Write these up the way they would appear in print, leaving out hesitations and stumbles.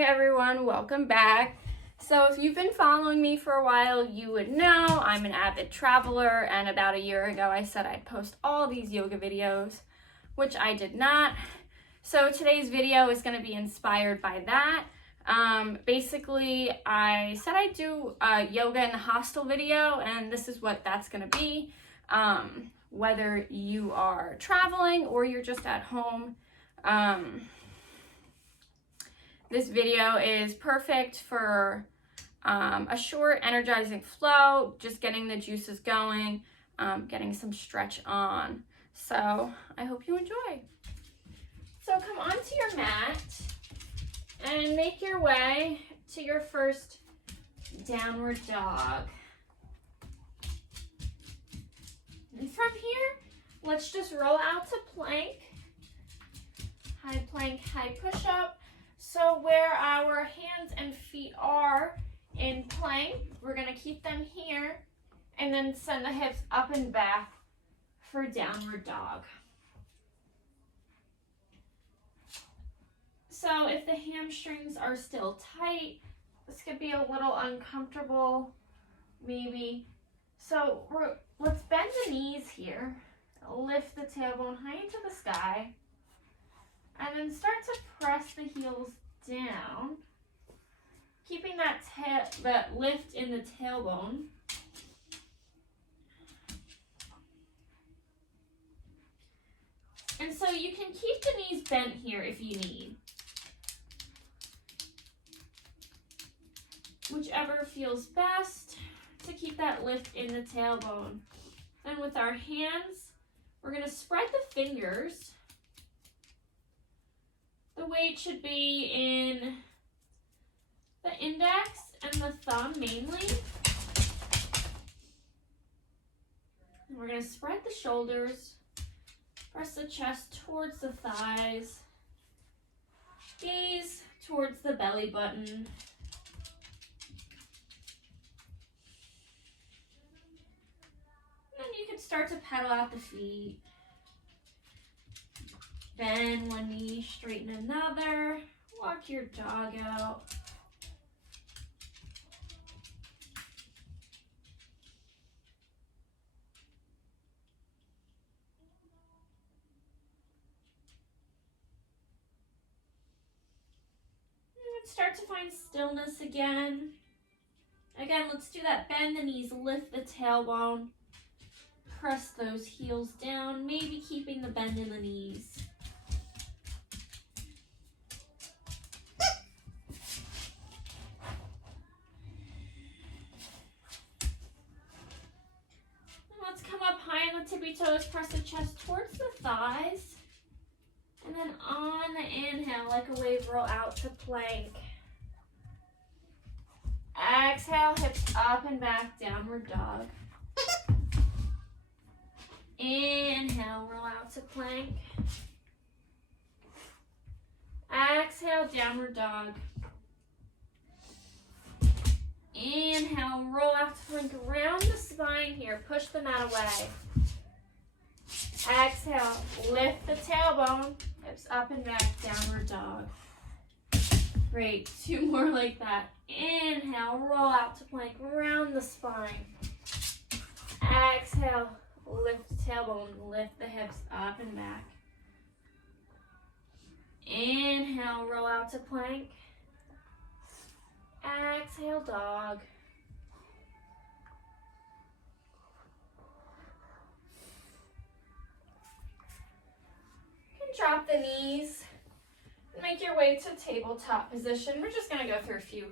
Hi everyone, welcome back. So if you've been following me for a while, you would know I'm an avid traveler, and about a year ago I said I'd post all these yoga videos, which I did not. So today's video is going to be inspired by that. Basically, I said I'd do a yoga in the hostel video, and this is what that's going to be. Whether you are traveling or you're just at home, this video is perfect for a short, energizing flow, just getting the juices going, getting some stretch on. So I hope you enjoy. So come onto your mat and make your way to your first downward dog. And from here, let's just roll out to plank. High plank, high push-up. So where our hands and feet are in plank, we're going to keep them here and then send the hips up and back for downward dog. So if the hamstrings are still tight, this could be a little uncomfortable, maybe. So let's bend the knees here, lift the tailbone high into the sky, and then start to press the heels down, keeping that lift in the tailbone. And so you can keep the knees bent here if you need. Whichever feels best to keep that lift in the tailbone. Then with our hands, we're going to spread the fingers. The weight should be in the index and the thumb mainly. And we're going to spread the shoulders, press the chest towards the thighs, gaze towards the belly button. Then you can start to pedal out the feet. Bend one knee, straighten another, walk your dog out. And start to find stillness again. Again, let's do that. Bend the knees, lift the tailbone, press those heels down, maybe keeping the bend in the knees. Tippy toes, press the chest towards the thighs, and then on the inhale, like a wave, roll out to plank. Exhale, hips up and back, downward dog. Inhale, roll out to plank. Exhale, downward dog. Inhale, roll out to plank, around the spine here, push the mat away. Exhale, lift the tailbone, hips up and back, downward dog. Great, 2 more like that. Inhale, roll out to plank, round the spine. Exhale, lift the tailbone, lift the hips up and back. Inhale, roll out to plank. Exhale, dog. Drop the knees, make your way to tabletop position. We're just going to go through a few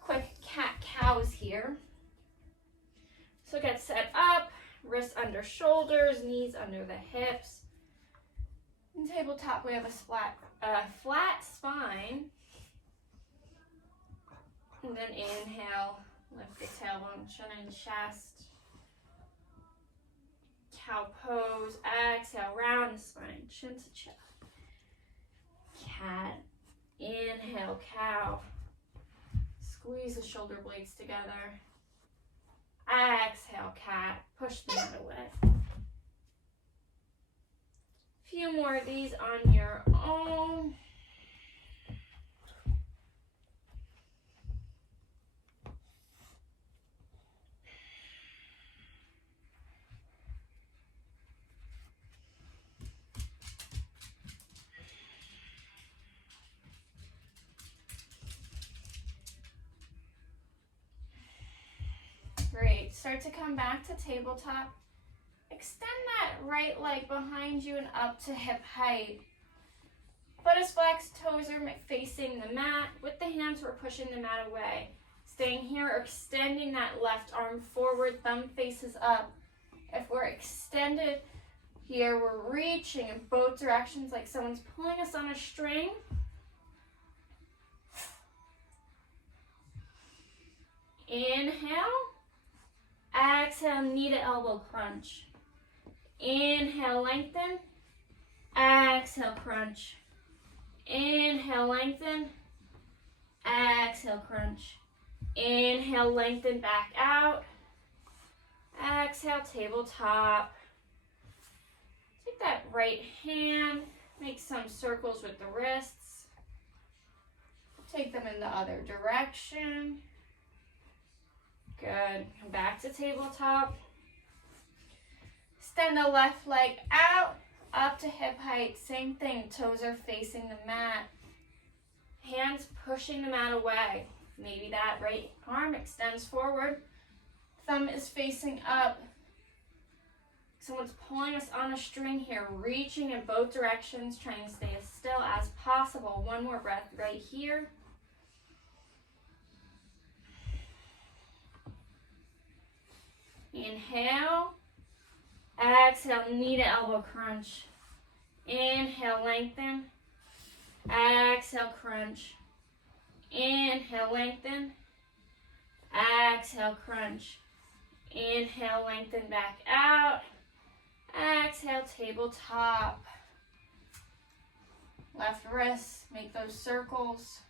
quick cat-cows here. So get set up, wrists under shoulders, knees under the hips. In tabletop, we have a flat spine. And then inhale, lift the tailbone, chin and chest. Cow pose, exhale, round the spine, chin to chest. Cat, inhale, cow. Squeeze the shoulder blades together. Exhale, cat, push the mat away. Few more of these on your own. Start to come back to tabletop. Extend that right leg behind you and up to hip height. Foot is flexed, toes are facing the mat. With the hands, we're pushing the mat away. Staying here or extending that left arm forward, thumb faces up. If we're extended here, we're reaching in both directions like someone's pulling us on a string. Inhale. Exhale, knee to elbow crunch. Inhale, lengthen. Exhale, crunch. Inhale, lengthen. Exhale, crunch. Inhale, lengthen, back out. Exhale, tabletop. Take that right hand, make some circles with the wrists. Take them in the other direction. Good. Come back to tabletop. Extend the left leg out, up to hip height. Same thing, toes are facing the mat. Hands pushing the mat away. Maybe that right arm extends forward. Thumb is facing up. Someone's pulling us on a string here, reaching in both directions, trying to stay as still as possible. One more breath right here. Inhale. Exhale, knee to elbow crunch. Inhale, lengthen. Exhale, crunch. Inhale, lengthen. Exhale, crunch. Inhale, lengthen, back out. Exhale, tabletop. Left wrist, make those circles.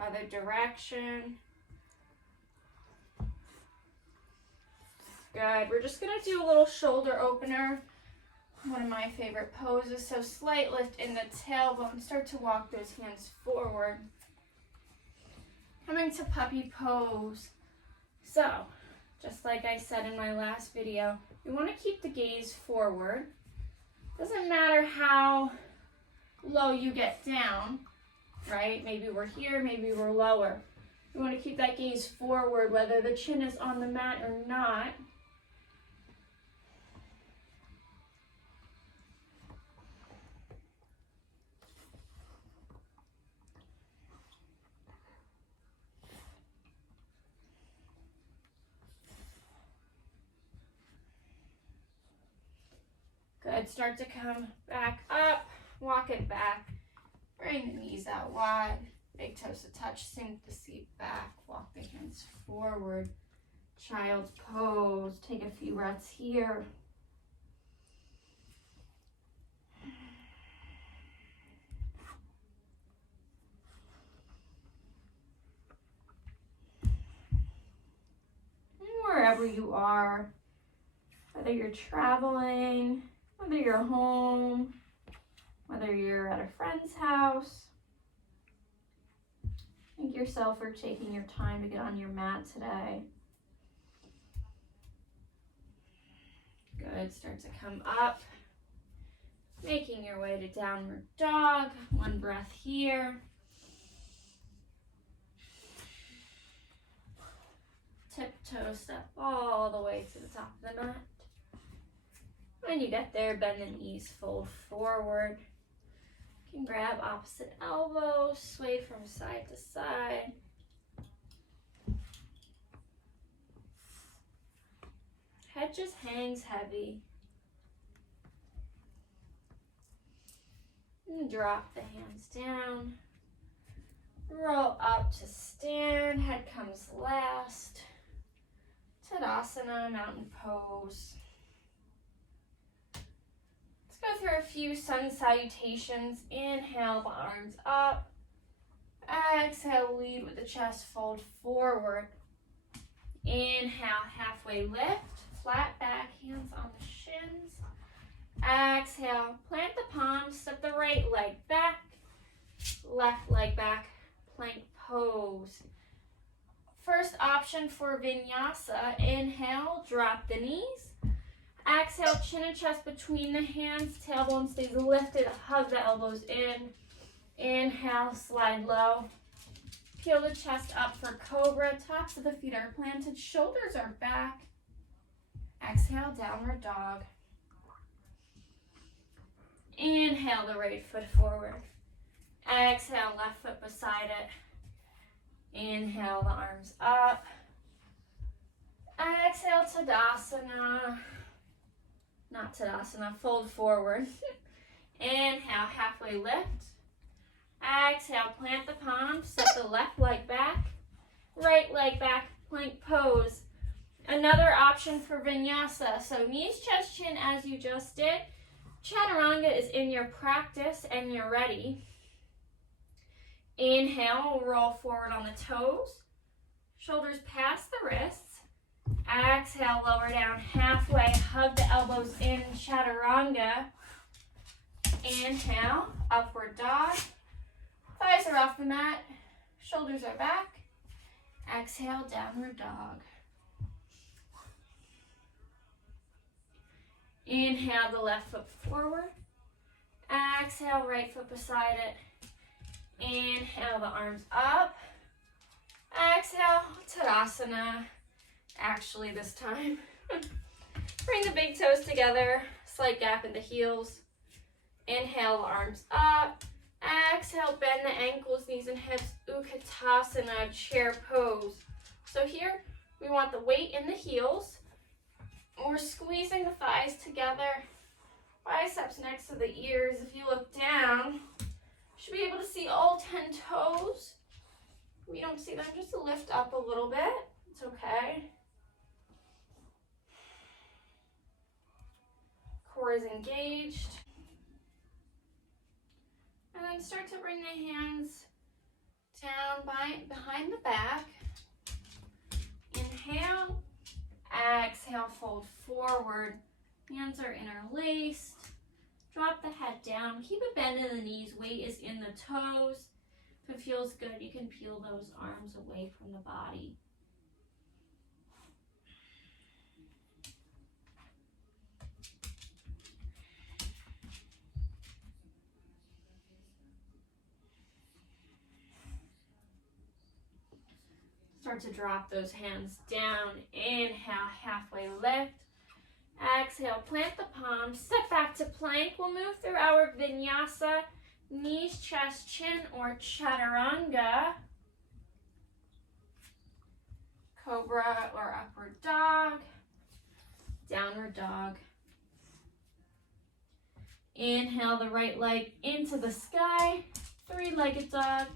Other direction. Good. We're just going to do a little shoulder opener. One of my favorite poses. So slight lift in the tailbone. Start to walk those hands forward. Coming to puppy pose. So, just like I said in my last video, you want to keep the gaze forward. Doesn't matter how low you get down, right? Maybe we're here, maybe we're lower. You want to keep that gaze forward, whether the chin is on the mat or not. Good. Start to come back up. Walk it back. Bring the knees out wide. Big toes to touch. Sink the seat back. Walk the hands forward. Child's pose. Take a few breaths here. And wherever you are, whether you're traveling, whether you're home, whether you're at a friend's house, thank yourself for taking your time to get on your mat today. Good. Start to come up, making your way to downward dog. One breath here. Tiptoe step all the way to the top of the mat. When you get there, bend the knees, fold forward. You can grab opposite elbow, sway from side to side. Head just hangs heavy. And drop the hands down. Roll up to stand, head comes last. Tadasana, mountain pose. Let's go through a few sun salutations. Inhale, the arms up. Exhale, lead with the chest, fold forward. Inhale, halfway lift. Flat back, hands on the shins. Exhale, plant the palms, step the right leg back. Left leg back, plank pose. First option for Vinyasa, inhale, drop the knees. Exhale, chin and chest between the hands, tailbone stays lifted, hug the elbows in. Inhale, slide low. Peel the chest up for cobra. Tops of the feet are planted. Shoulders are back. Exhale, downward dog. Inhale the right foot forward. Exhale, left foot beside it. Inhale the arms up. Exhale, Tadasana. Not Tadasana, fold forward. Inhale, halfway lift. Exhale, plant the palms, step the left leg back, right leg back, plank pose. Another option for Vinyasa, so knees, chest, chin as you just did. Chaturanga is in your practice and you're ready. Inhale, roll forward on the toes, shoulders past the wrists. Exhale, lower down halfway, hug the elbows in, Chaturanga. Inhale, upward dog. Thighs are off the mat, shoulders are back. Exhale, downward dog. Inhale the left foot forward. Exhale, right foot beside it. Inhale the arms up. Exhale, Tadasana. Actually this time. Bring the big toes together, slight gap in the heels. Inhale the arms up. Exhale, bend the ankles, knees and hips, Ukutasana, chair pose. So here, we want the weight in the heels. We're squeezing the thighs together, biceps next to the ears. If you look down, you should be able to see all 10 toes. If you don't see them, just lift up a little bit. It's okay. Core is engaged. And then start to bring the hands down behind the back. Inhale. Exhale, fold forward. Hands are interlaced. Drop the head down. Keep a bend in the knees. Weight is in the toes. If it feels good, you can peel those arms away from the body. Start to drop those hands down. Inhale, halfway lift. Exhale, plant the palms. Step back to plank. We'll move through our Vinyasa. Knees, chest, chin, or Chaturanga. Cobra or upward dog. Downward dog. Inhale the right leg into the sky. Three-legged dog.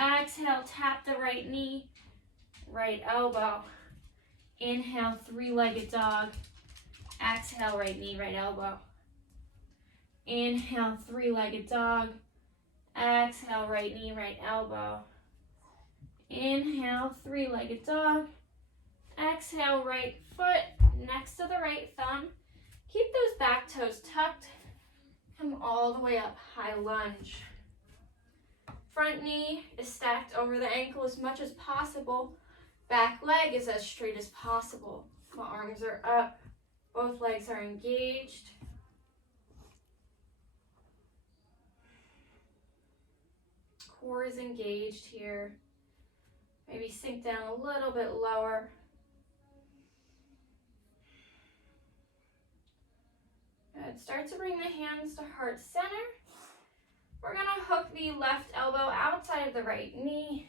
Exhale, tap the right knee, right elbow. Inhale, three-legged dog. Exhale, right knee, right elbow. Inhale, three-legged dog. Exhale, right knee, right elbow. Inhale, three-legged dog. Exhale, right foot next to the right thumb. Keep those back toes tucked. Come all the way up, high lunge. Front knee is stacked over the ankle as much as possible. Back leg is as straight as possible. My arms are up. Both legs are engaged. Core is engaged here. Maybe sink down a little bit lower. Good. Start to bring the hands to heart center. We're going to hook the left elbow outside of the right knee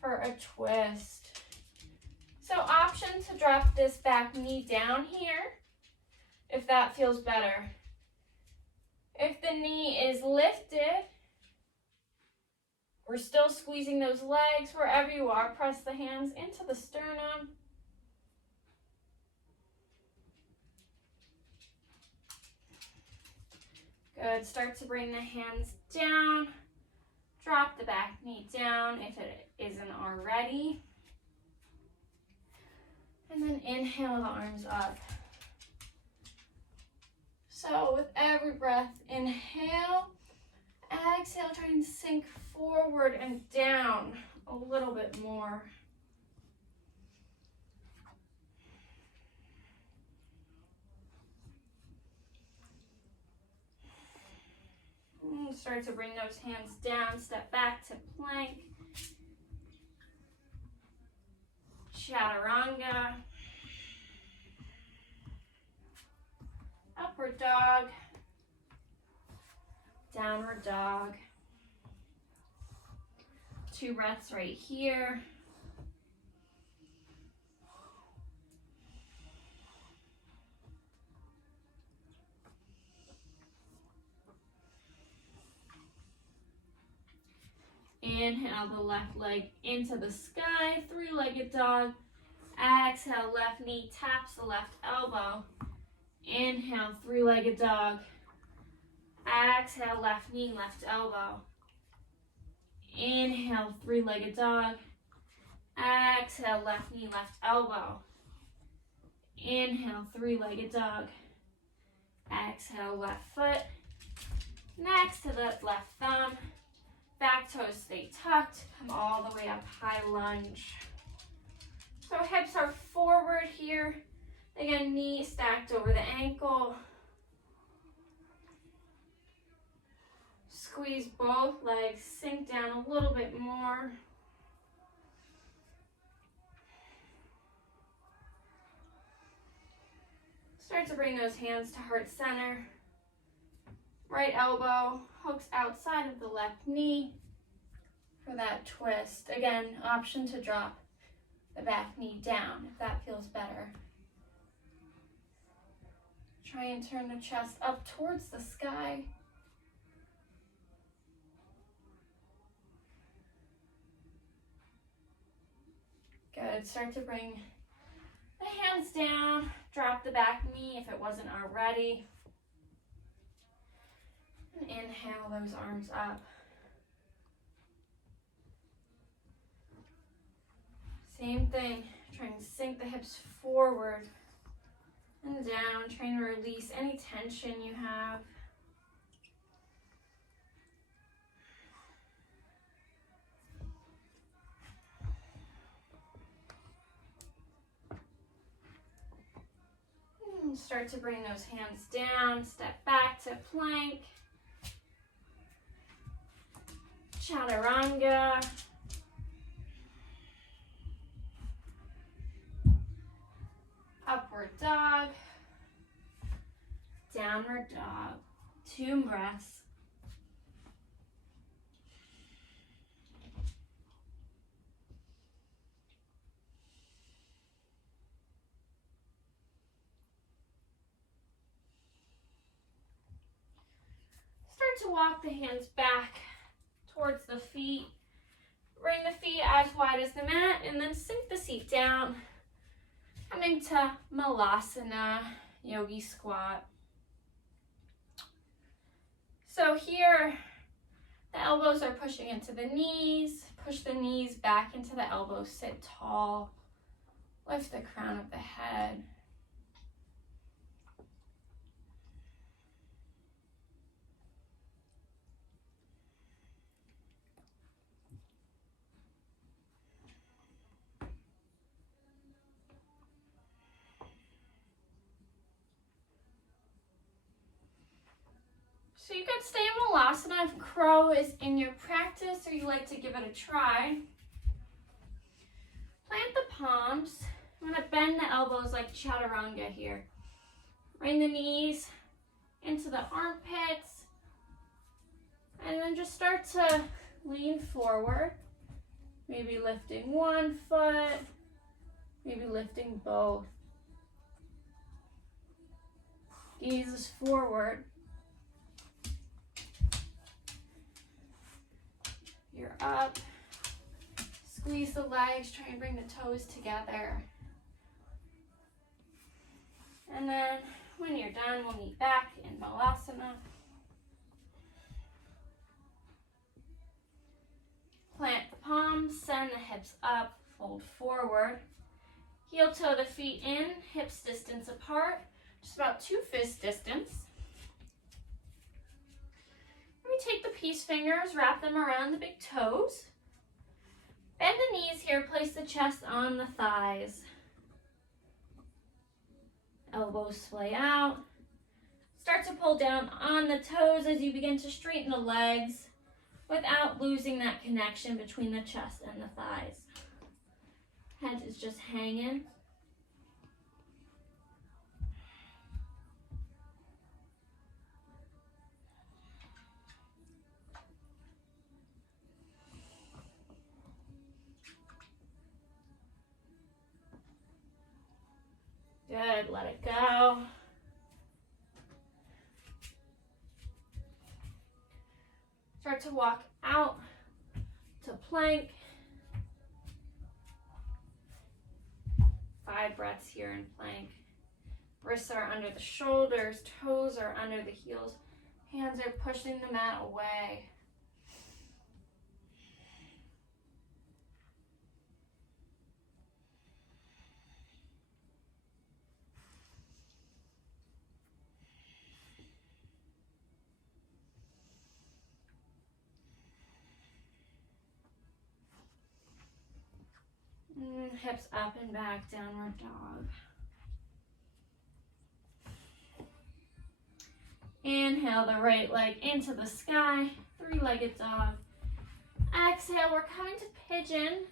for a twist. So option to drop this back knee down here if that feels better. If the knee is lifted, we're still squeezing those legs. Wherever you are, press the hands into the sternum. Good. Start to bring the hands down. Drop the back knee down if it isn't already. And then inhale the arms up. So with every breath, inhale. Exhale, try and sink forward and down a little bit more. Start to bring those hands down, step back to plank. Chaturanga, upward dog, downward dog. 2 breaths right here. Inhale the left leg into the sky, 3-legged dog. Exhale, left knee taps the left elbow. Inhale, 3-legged dog. Exhale, left knee, left elbow. Inhale, 3-legged dog. Exhale, left knee, left elbow. Inhale, 3-legged dog. Exhale, left foot. Next to the left thumb. Back toes stay tucked. Come all the way up, high lunge. So hips are forward here. Again, knee stacked over the ankle. Squeeze both legs, sink down a little bit more. Start to bring those hands to heart center. Right elbow hooks outside of the left knee for that twist. Again, option to drop the back knee down if that feels better. Try and turn the chest up towards the sky. Good. Start to bring the hands down. Drop the back knee if it wasn't already. And inhale those arms up. Same thing. Try and sink the hips forward and down. Trying to release any tension you have. And start to bring those hands down. Step back to plank. Chaturanga. Upward dog. Downward dog. 2 breaths. Start to walk the hands back towards the feet. Bring the feet as wide as the mat and then sink the seat down. Coming to Malasana, Yogi squat. So here, the elbows are pushing into the knees. Push the knees back into the elbows. Sit tall. Lift the crown of the head. So you could stay in Malasana if crow is in your practice or you like to give it a try. Plant the palms. I'm going to bend the elbows like Chaturanga here. Bring the knees into the armpits. And then just start to lean forward. Maybe lifting one foot. Maybe lifting both. Gaze is forward. You're up. Squeeze the legs, try and bring the toes together. And then when you're done, we'll meet back in Malasana. Plant the palms, send the hips up, fold forward. Heel toe the feet in, hips distance apart, just about 2 fist distance. Take the peace fingers, wrap them around the big toes. Bend the knees here, place the chest on the thighs. Elbows splay out. Start to pull down on the toes as you begin to straighten the legs without losing that connection between the chest and the thighs. Head is just hanging. Good, let it go. Start to walk out to plank. 5 breaths here in plank. Wrists are under the shoulders, toes are under the heels. Hands are pushing the mat away. Hips up and back, downward dog. Inhale the right leg into the sky, 3-legged dog. Exhale, we're coming to pigeon.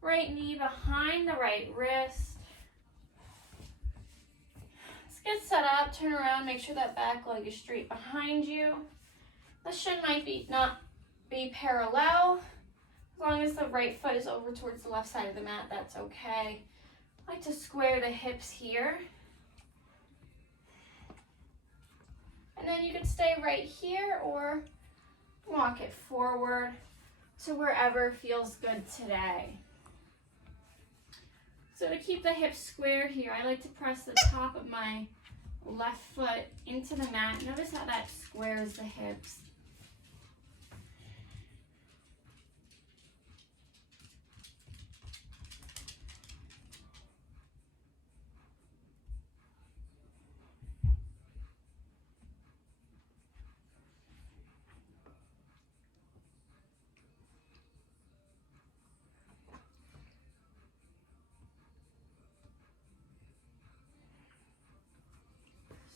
Right knee behind the right wrist. Let's get set up, turn around, make sure that back leg is straight behind you. The shin might not be parallel. As long as the right foot is over towards the left side of the mat, that's okay. I like to square the hips here. And then you can stay right here or walk it forward to wherever feels good today. So to keep the hips square here, I like to press the top of my left foot into the mat. Notice how that squares the hips.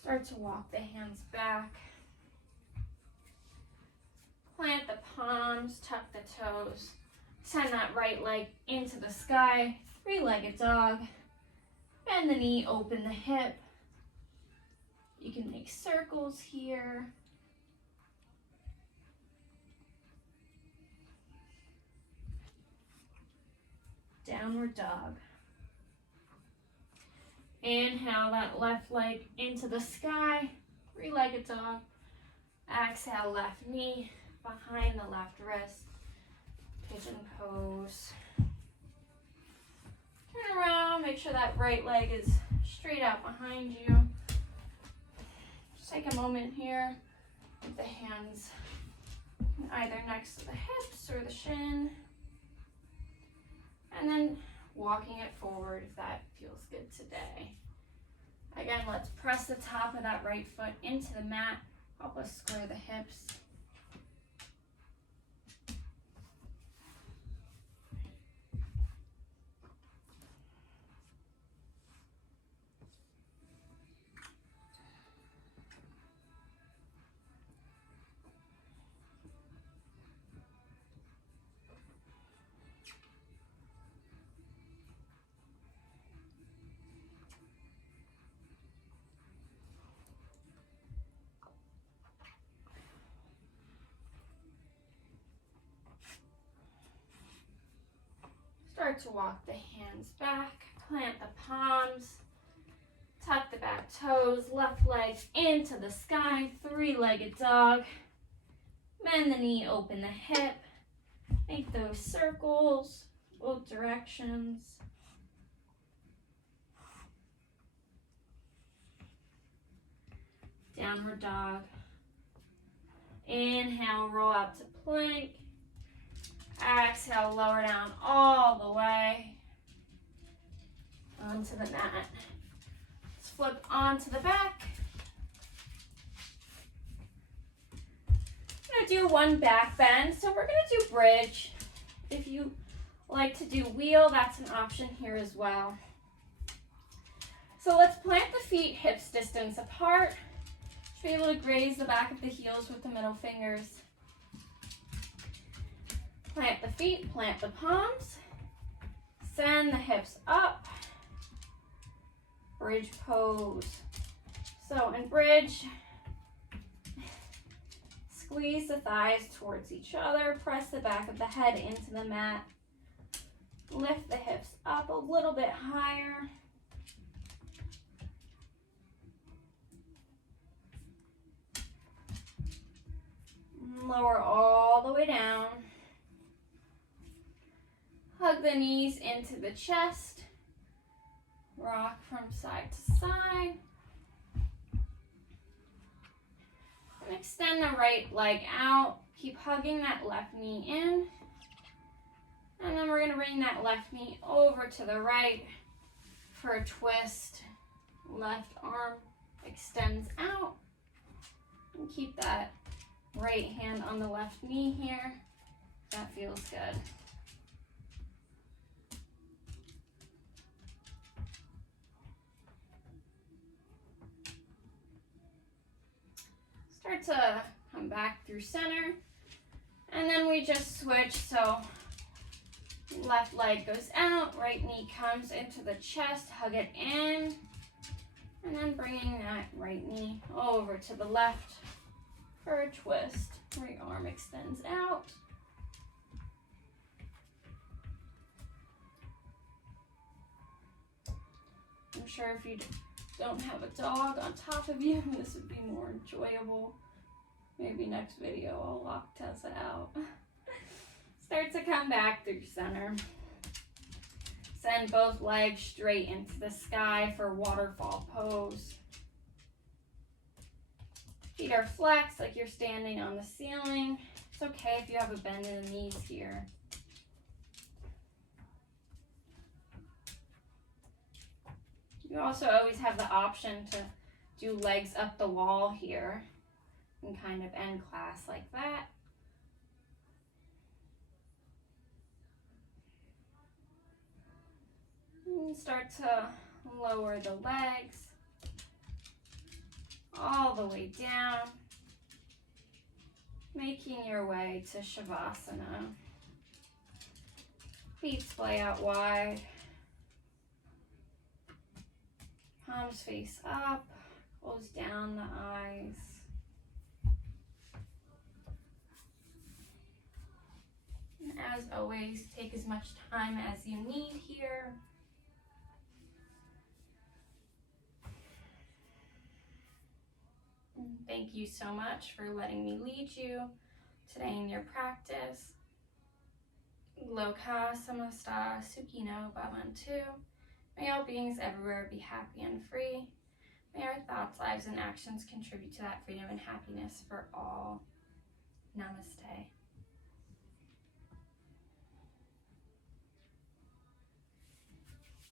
Start to walk the hands back. Plant the palms, tuck the toes. Send that right leg into the sky, 3-legged dog. Bend the knee, open the hip. You can make circles here. Downward dog. Inhale that left leg into the sky, 3-legged dog. Exhale, left knee behind the left wrist. Pigeon pose. Turn around, make sure that right leg is straight out behind you. Just take a moment here with the hands either next to the hips or the shin. And then walking it forward if that feels good today. Again, let's press the top of that right foot into the mat. Help us square the hips. Start to walk the hands back, plant the palms, tuck the back toes, left leg into the sky, 3-legged dog. Bend the knee, open the hip. Make those circles, both directions. Downward dog. Inhale, roll out to plank. Exhale, lower down all the way onto the mat. Let's flip onto the back. I'm going to do one back bend. So we're going to do bridge. If you like to do wheel, that's an option here as well. So let's plant the feet hips distance apart. Should be able to graze the back of the heels with the middle fingers. Plant the feet, plant the palms. Send the hips up. Bridge pose. So in bridge, squeeze the thighs towards each other. Press the back of the head into the mat. Lift the hips up a little bit higher. Lower all the way down. Hug the knees into the chest. Rock from side to side. And extend the right leg out. Keep hugging that left knee in. And then we're going to bring that left knee over to the right for a twist. Left arm extends out. And keep that right hand on the left knee here. That feels good. Start to come back through center. And then we just switch. So left leg goes out, right knee comes into the chest, hug it in. And then bringing that right knee over to the left for a twist. Right arm extends out. I'm sure if you don't have a dog on top of you, this would be more enjoyable. Maybe next video I'll lock Tessa out. Start to come back through center. Send both legs straight into the sky for waterfall pose. Feet are flexed like you're standing on the ceiling. It's okay if you have a bend in the knees here. You also always have the option to do legs up the wall here and kind of end class like that. And start to lower the legs all the way down, making your way to Shavasana. Feet splay out wide. Palms face up, close down the eyes. And as always, take as much time as you need here. And thank you so much for letting me lead you today in your practice. Loka samasta sukhino bhavantu. May all beings everywhere be happy and free. May our thoughts, lives, and actions contribute to that freedom and happiness for all. Namaste.